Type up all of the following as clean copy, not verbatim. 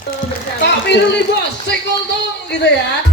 Tak pilih nih bos, sekol dong gitu ya.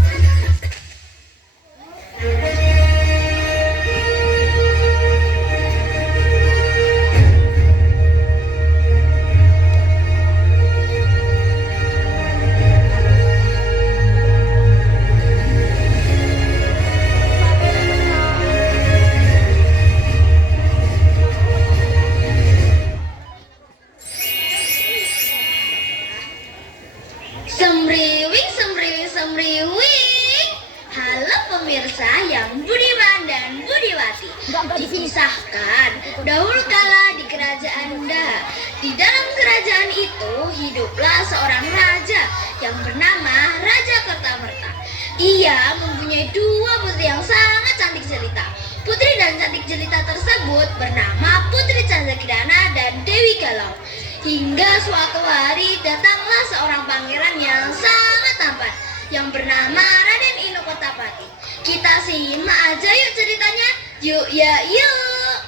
Semriwing, semriwing, semriwing. Halo pemirsa yang budiman dan budiwati. Dikisahkan dahulu kala di kerajaan Daha. Di dalam kerajaan itu hiduplah seorang raja yang bernama Raja Kertamerta. Ia mempunyai dua putri yang sangat cantik jelita. Putri dan cantik jelita tersebut bernama Putri Candrakirana dan Dewi Galau. Hingga suatu hari datanglah seorang pangeran yang sangat tampan yang bernama Raden Inokotapati. Kita simak aja yuk ceritanya. Yuk ya yuk.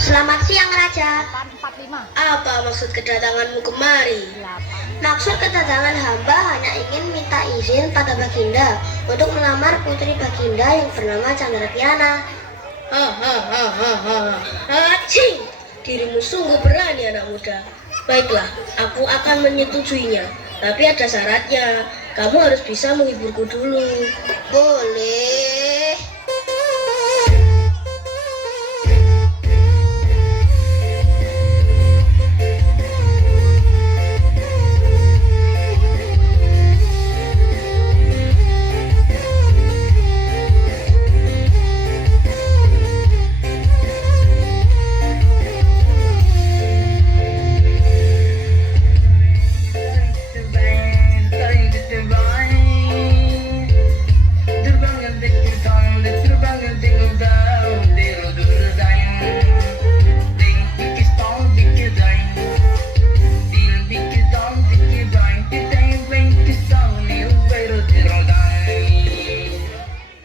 Selamat siang Raja. 45. Apa maksud kedatanganmu kemari? Maksud kedatangan hamba hanya ingin minta izin pada Baginda untuk melamar putri Baginda yang bernama Candrakirana. Acing, dirimu sungguh berani anak muda. Baiklah, aku akan menyetujuinya. Tapi ada syaratnya. Kamu harus bisa menghiburku dulu. Boleh.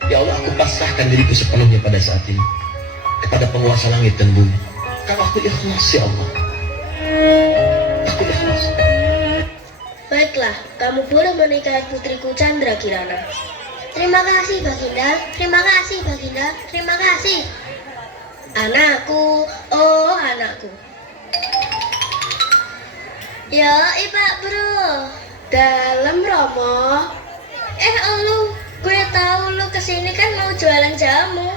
Ya Allah, aku pasrahkan diriku sepenuhnya pada saat ini kepada penguasa langit dan bumi. Karena aku ikhlas ya Allah. Aku ikhlas. Baiklah, kamu boleh menikahi putriku Candrakirana. Terima kasih Baginda, terima kasih Baginda, terima kasih. Anakku, oh anakku. Ya, Pak Bro. Dalam Romo. Lu, gue tahu lu kesini kan mau jualan jamu.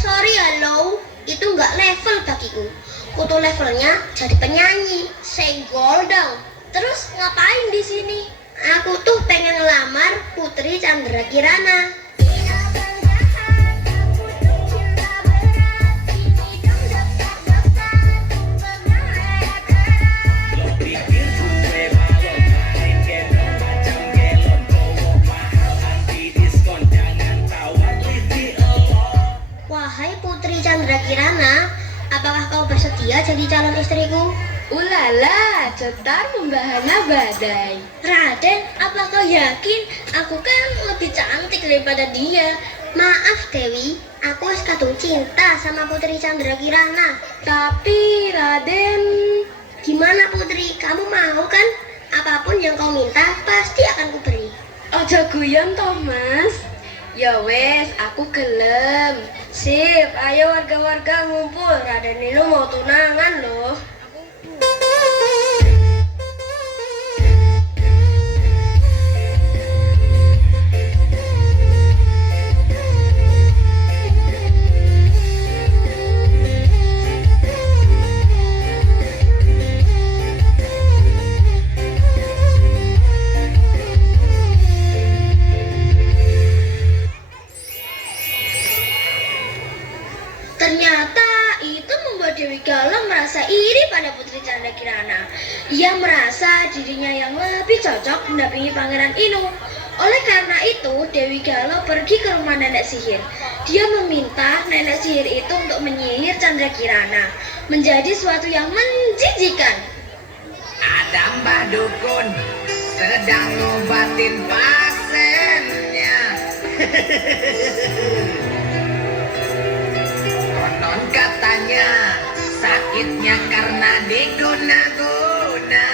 Sorry ya lo, itu nggak level bagiku. Kutu levelnya jadi penyanyi, senggol dong. Terus ngapain di sini? Aku tuh pengen ngelamar Putri Candrakirana. Wahai Putri Candrakirana, apakah kau bersedia jadi calon istriku? Ulala, cetar membahana badai. Raden, apa kau yakin? Aku kan lebih cantik daripada dia. Maaf Dewi, aku kadung cinta sama Putri Candrakirana. Tapi Raden, gimana Putri? Kamu mau kan? Apapun yang kau minta pasti akan kuberi. Ojo guyon toh Mas. Ya wes, aku gelem. Sip, ayo warga-warga ngumpul. Raden Nilo mau tunangan loh. iri pada Putri Chandra Kirana. Ia merasa dirinya yang lebih cocok mendampingi Pangeran Inu. Oleh karena itu, Dewi Galuh pergi ke rumah nenek sihir. Dia meminta nenek sihir itu untuk menyihir Chandra Kirana menjadi suatu yang menjijikan. Ada Mbah Dukun sedang ngobatin pasiennya. Konon katanya sakitnya karena diguna-guna.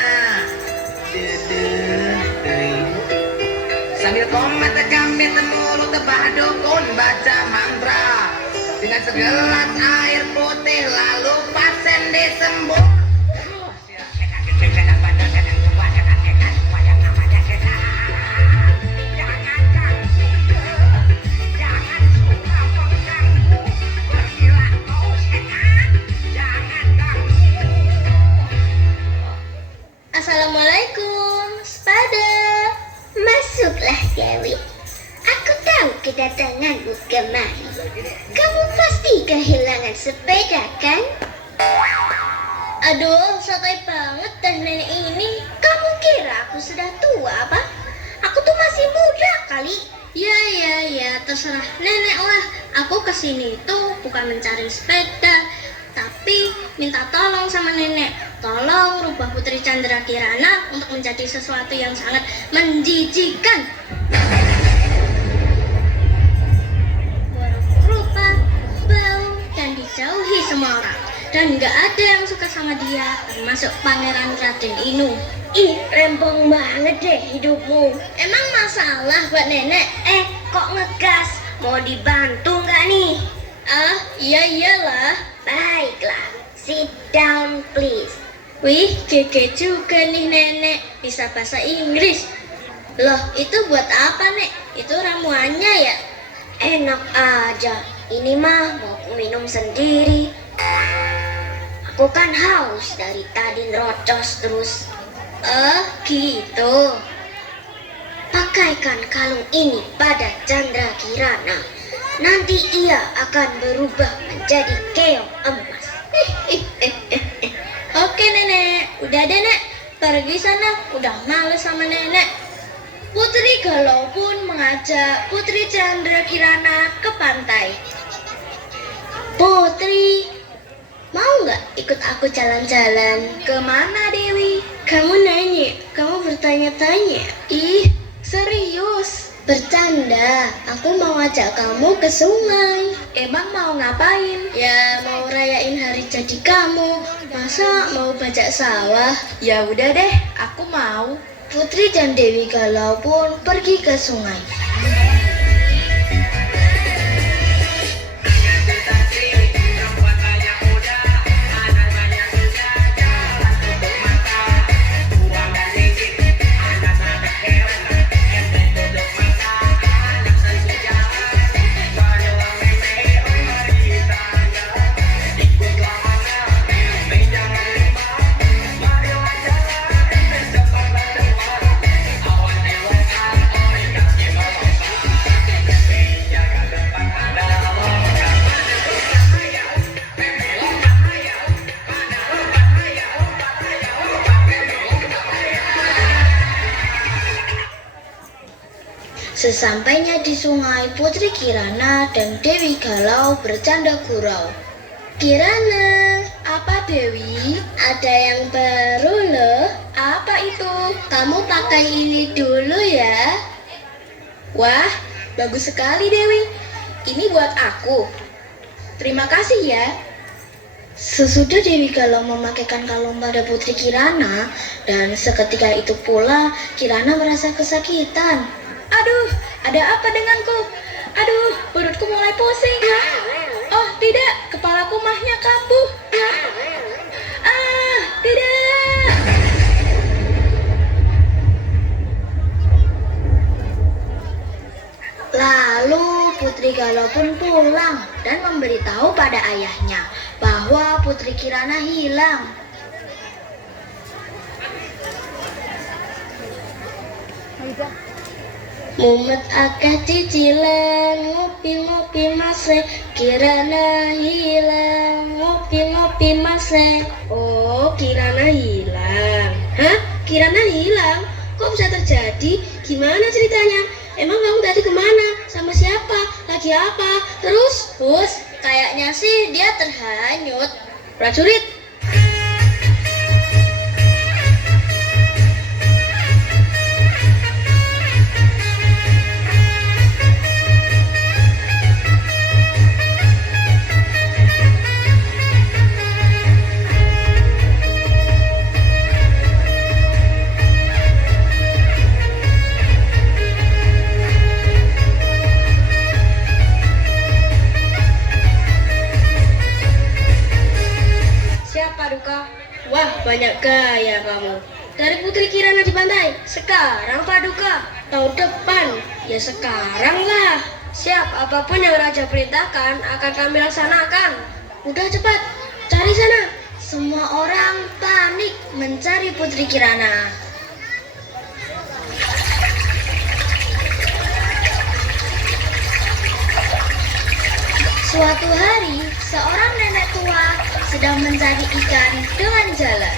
Sambil komet kami mulut Mbah Dukun baca mantra dengan segelas air putih lalu pasien disembuh. Assalamualaikum, Sepada. Masuklah, Dewi. Aku tahu kedatanganmu kemari. Kamu pasti kehilangan sepeda, kan? Aduh, sotoy banget dan nenek ini. Kamu kira aku sudah tua apa? Aku tuh masih muda kali. Ya, terserah nenek lah. Aku kesini tuh bukan mencari sepeda, tapi minta tolong sama nenek. Tolong rubah Putri Chandra Kirana untuk menjadi sesuatu yang sangat menjijikan. Buruk rupa, bau, dan dijauhi semua orang. Dan gak ada yang suka sama dia, termasuk Pangeran Raden Inu. Ih, rempong banget deh hidupmu. Emang masalah buat nenek? Kok ngegas? Mau dibantu gak nih? Ah, iyalah. Baiklah, sit down please. Wih, gege juga nih nenek, bisa bahasa Inggris. Loh, itu buat apa, Nek? Itu ramuannya ya? Enak aja, ini mah mau aku minum sendiri. Aku kan haus dari tadi nerocos terus. Gitu. Pakaikan kalung ini pada Chandra Kirana. Nanti ia akan berubah menjadi keong emas. Oke nenek, udah deh nek, pergi sana, udah males sama nenek. Putri Galuh pun mengajak Putri Chandra Kirana ke pantai. Putri, mau nggak ikut aku jalan-jalan? Kemana Dewi? Kamu nanya, kamu bertanya-tanya. Ih, serius? Bercanda, aku mau ajak kamu ke sungai. Emang mau ngapain? Ya mau rayain hari jadi kamu. Masa mau bajak sawah? Ya udah deh, aku mau. Putri dan Dewi Galuh pun pergi ke sungai. Sesampainya di sungai, Putri Kirana dan Dewi Galuh bercanda gurau. Kirana, apa Dewi? Ada yang baru loh. Apa itu? Kamu pakai ini dulu ya. Wah, bagus sekali Dewi. Ini buat aku. Terima kasih ya. Sesudah Dewi Galuh memakaikan kalung pada Putri Kirana, dan seketika itu pula Kirana merasa kesakitan. Aduh, ada apa denganku? Aduh, perutku mulai pusing. Oh tidak, kepalaku mahnya kambuh. Ah, tidak. Lalu Putri Galuh pun pulang dan memberitahu pada ayahnya bahwa Putri Kirana hilang. Mumet akeh cicilan, ngopi-ngopi masih Kirana hilang. ngopi-ngopi masih. Oh, Kirana hilang. Hah? Kirana hilang? Kok bisa terjadi? Gimana ceritanya? Emang kamu tadi kemana? Sama siapa? Lagi apa? Terus? Bos, kayaknya sih dia terhanyut. Prajurit, siapa Duka? Wah, banyak gaya kamu. Dari Putri Kirana di pantai, sekarang Paduka. Tahun depan, ya sekarang lah. Siap, apapun yang Raja perintahkan akan kami laksanakan. Udah cepat, cari sana. Semua orang panik mencari Putri Kirana. Suatu hari, seorang nenek tua sedang mencari ikan dengan jala.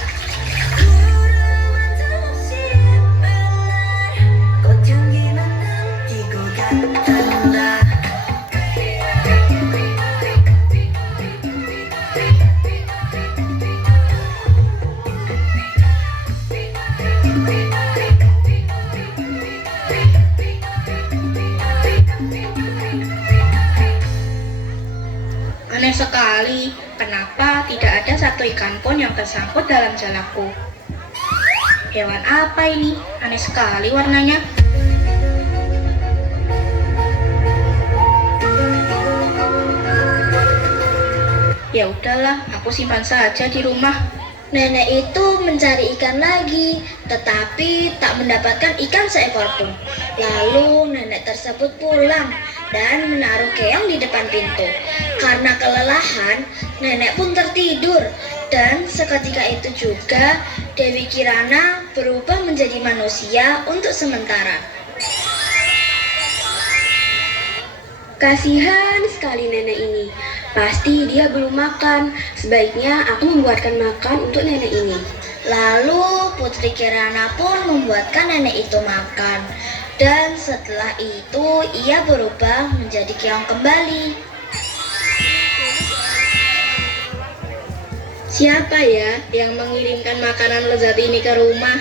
Aneh sekali, kenapa tidak ada satu ikan pun yang tersangkut dalam jalaku? Hewan apa ini? Aneh sekali warnanya. Ya udahlah, aku simpan saja di rumah. Nenek itu mencari ikan lagi, tetapi tak mendapatkan ikan seekor pun. Lalu nenek tersebut pulang dan menaruh keong di depan pintu. Karena kelelahan, nenek pun tertidur. Dan seketika itu juga Dewi Kirana berubah menjadi manusia untuk sementara. Kasihan sekali nenek ini. Pasti dia belum makan. Sebaiknya aku membuatkan makan untuk nenek ini. Lalu Putri Kirana pun membuatkan nenek itu makan. Dan setelah itu ia berubah menjadi keong kembali. Siapa ya yang mengirimkan makanan lezat ini ke rumah?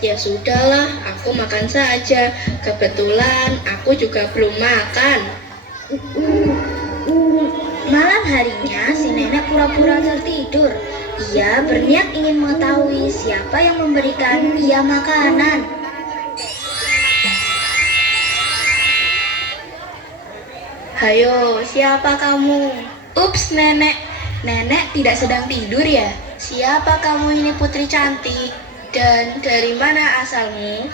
Ya sudahlah, aku makan saja. Kebetulan aku juga belum makan. Malam harinya si nenek pura-pura tertidur. Ia berniat ingin mengetahui siapa yang memberikan ia makanan. Hayo, siapa kamu? Ups, nenek. Nenek tidak sedang tidur ya? Siapa kamu ini putri cantik? Dan dari mana asalmu?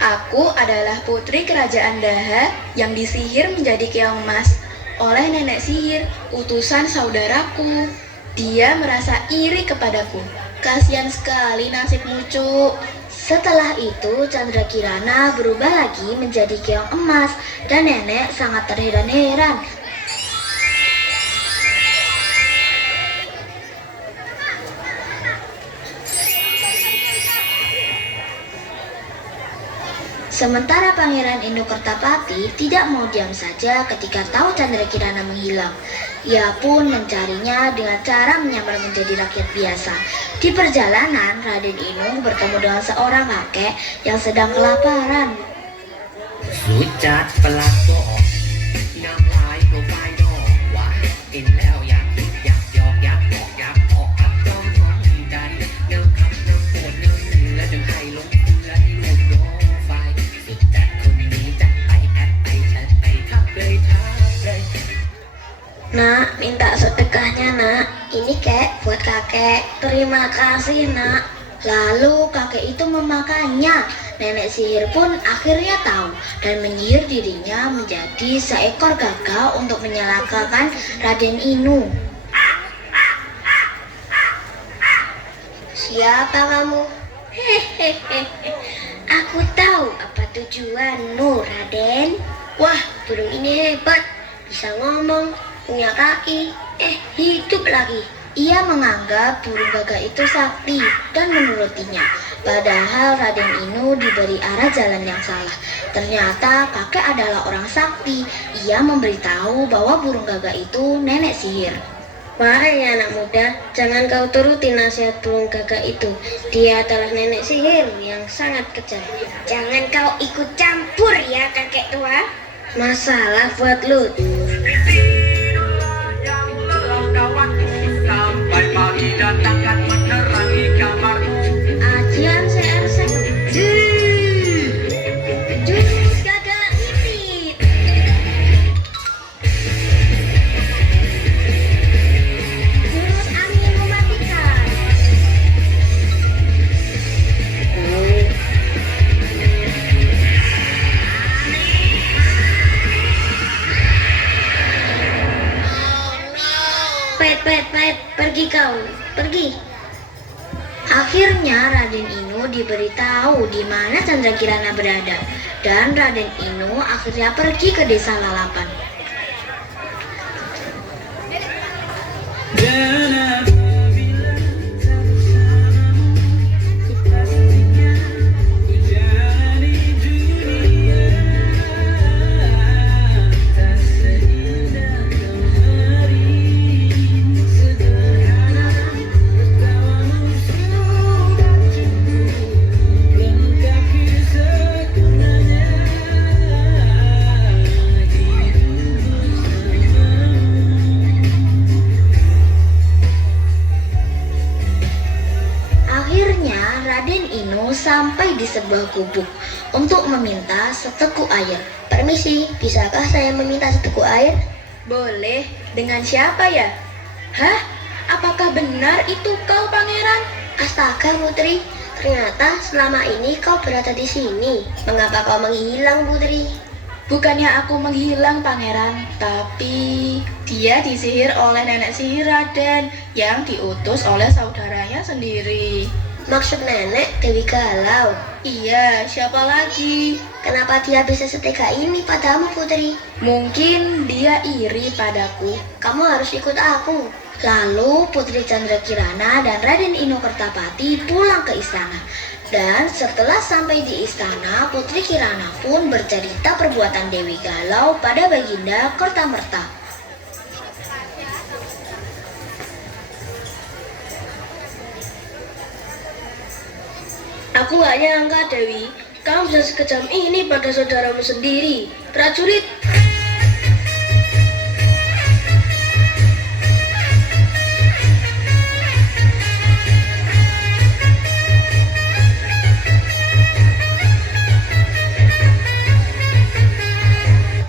Aku adalah putri kerajaan Daha yang disihir menjadi keong emas oleh nenek sihir, utusan saudaraku. Dia merasa iri kepadaku. Kasihan sekali nasibmu, Cuk. Setelah itu, Chandra Kirana berubah lagi menjadi keong emas dan nenek sangat terheran-heran. Sementara Pangeran Indokertapati tidak mau diam saja ketika tahu Chandra Kirana menghilang. Ia pun mencarinya dengan cara menyamar menjadi rakyat biasa. Di perjalanan, Raden Inung bertemu dengan seorang kakek yang sedang kelaparan. Nak, minta sedekahnya nak. Ini kek buat kakek. Terima kasih nak. Lalu kakek itu memakannya. Nenek sihir pun akhirnya tahu dan menyihir dirinya menjadi seekor gagak untuk menyelakakan Raden Inu. Siapa kamu? Hehehe. Aku tahu apa tujuanmu, Raden. Wah, burung ini hebat. Bisa ngomong, punya kaki, hidup lagi. Ia menganggap burung gagak itu sakti dan menurutinya. Padahal Raden Inu diberi arah jalan yang salah. Ternyata kakek adalah orang sakti. Ia memberitahu bahwa burung gagak itu nenek sihir. Wahai anak muda, jangan kau turuti nasihat burung gagak itu. Dia adalah nenek sihir yang sangat kejam. Jangan kau ikut campur ya kakek tua. Masalah buat lu. Sampai pagi datangkan menerangi kamarku. Ajian CRC. Jurus gagak ngipit. Jurus angin mematikan. Pet, pergi kau, pergi. Akhirnya Raden Inu diberitahu di mana Candrakirana berada, dan Raden Inu akhirnya pergi ke desa Lalapan. Akhirnya Raden Inu sampai di sebuah gubuk untuk meminta seteguk air. Permisi, bisakah saya meminta seteguk air? Boleh, dengan siapa ya? Hah? Apakah benar itu kau pangeran? Astaga Putri, ternyata selama ini kau berada di sini. Mengapa kau menghilang Putri? Bukannya aku menghilang pangeran, tapi dia disihir oleh nenek sihir Raden yang diutus oleh saudaranya sendiri. Maksud nenek Dewi Galau. Iya, siapa lagi? Kenapa dia bisa setega ini padamu Putri? Mungkin dia iri padaku. Kamu harus ikut aku. Lalu Putri Candrakirana dan Raden Inu Kertapati pulang ke istana. Dan setelah sampai di istana, Putri Kirana pun bercerita perbuatan Dewi Galau pada Baginda Kertamerta. Aku gak nyangka Dewi, kamu bisa sekejam ini pada saudaramu sendiri. Prajurit,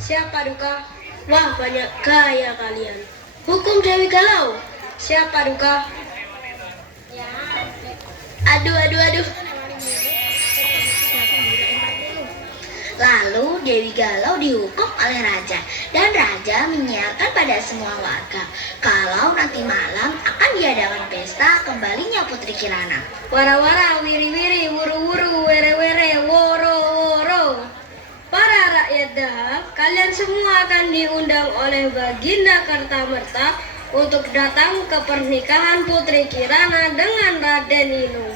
siapa duka? Wah, banyak gaya kalian. Hukum Dewi Galau. Siapa duka? Aduh. Lalu Dewi Galau dihukum oleh raja, dan raja menyiarkan pada semua warga kalau nanti malam akan diadakan pesta kembalinya Putri Kirana. Wara-wara, wiri-wiri, wuru-wuru, were-were, woro-woro. Para rakyat dahak, kalian semua akan diundang oleh Baginda Kertamerta untuk datang ke pernikahan Putri Kirana dengan Raden Inu.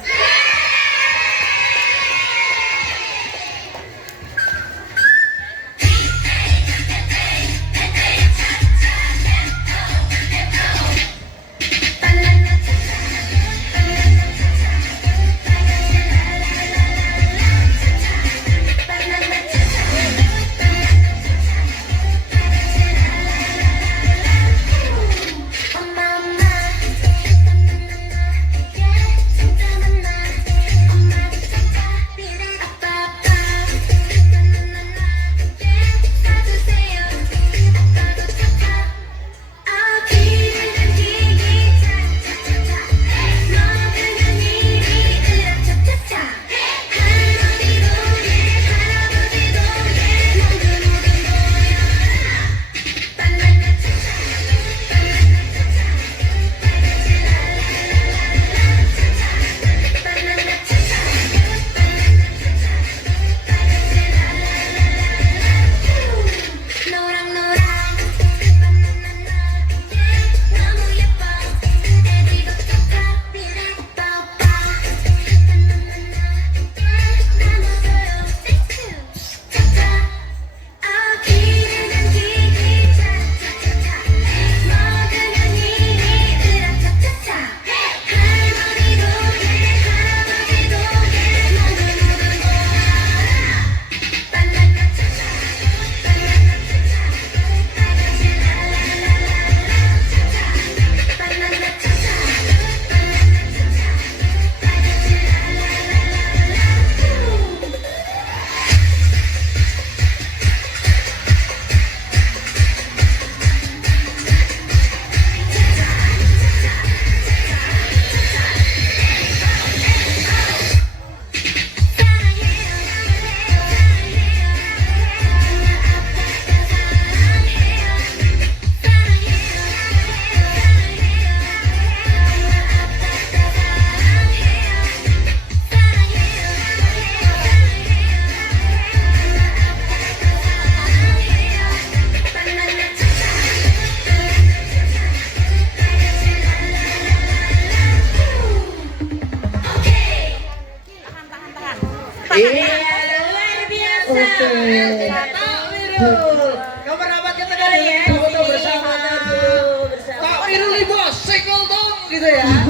Oke. Pak Wirul. Nomor rapat kita kali ya. Foto bersama. Pak Wirul nih bos, single dong gitu ya.